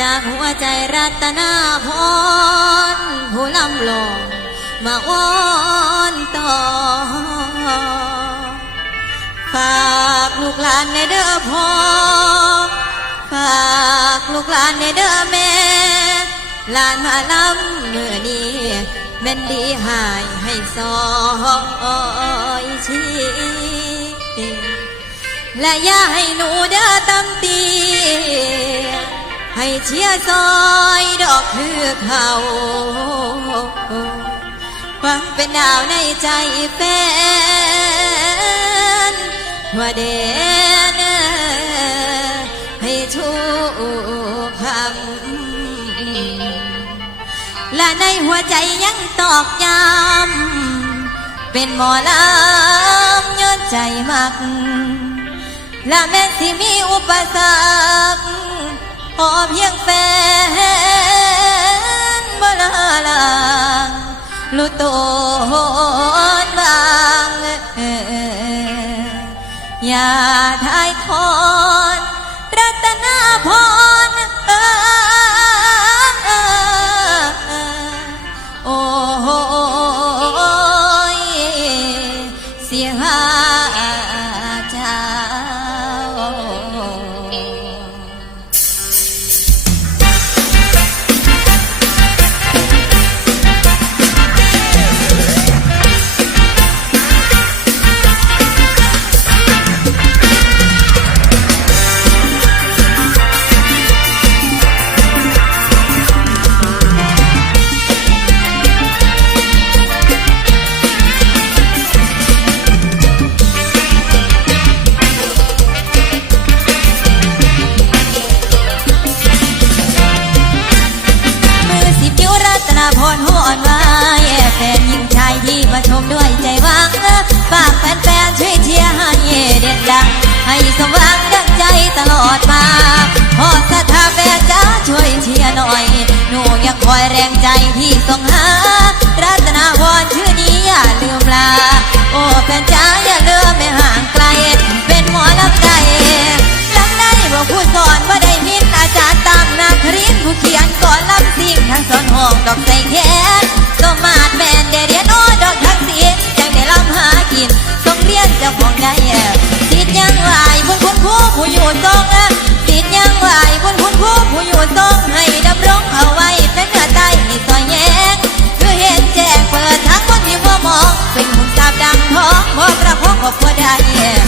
จากหัวใจรัตนาพรผู้ลำลงมาอ้อนต่อ ฝากลูกหลานในเด้อพ่อ ฝากลูกหลานในเด้อแม่ หลานมาลำเมื่อนี้แม่นดีหายให้ซอยชีและอย่าให้หนูเด้อตำตี ให้เชียร์ซอยดอกคือเขาฟังเป็นดาวในใจแฟนว่าเดนให้ทุกคำและในหัวใจยังตอกย้ำเป็นหมอลำย้อนใจมักและแม้ที่มีอุปสรรค พอเพียงแฟนบ่ลาลางรู้ตนบาง อย่าทายทอ อยแรงใจที่ส่งหา รัตนาพรชื่อนี้อย่าลืมลา โอ้แฟนจ้าอย่าลืมไม่ห่างไกล เป็นหมอลำใจลังได้ว่าผู้สอนว่าได้มิตรอาจารย์ตามนาครินผู้เขียนก่อนลำสิ่งทั้งสอนห้องดอกใส่แขนสมาดแมนได้เรียนโอ้ดอกทั้งสิ้นจังได้ลำหากินต้องเรียนเจ้าของได้สิทธิ์ยังไหวบุญคุณครูผู้อยู่ทรง บดังทองบอกประพองขอบพระได้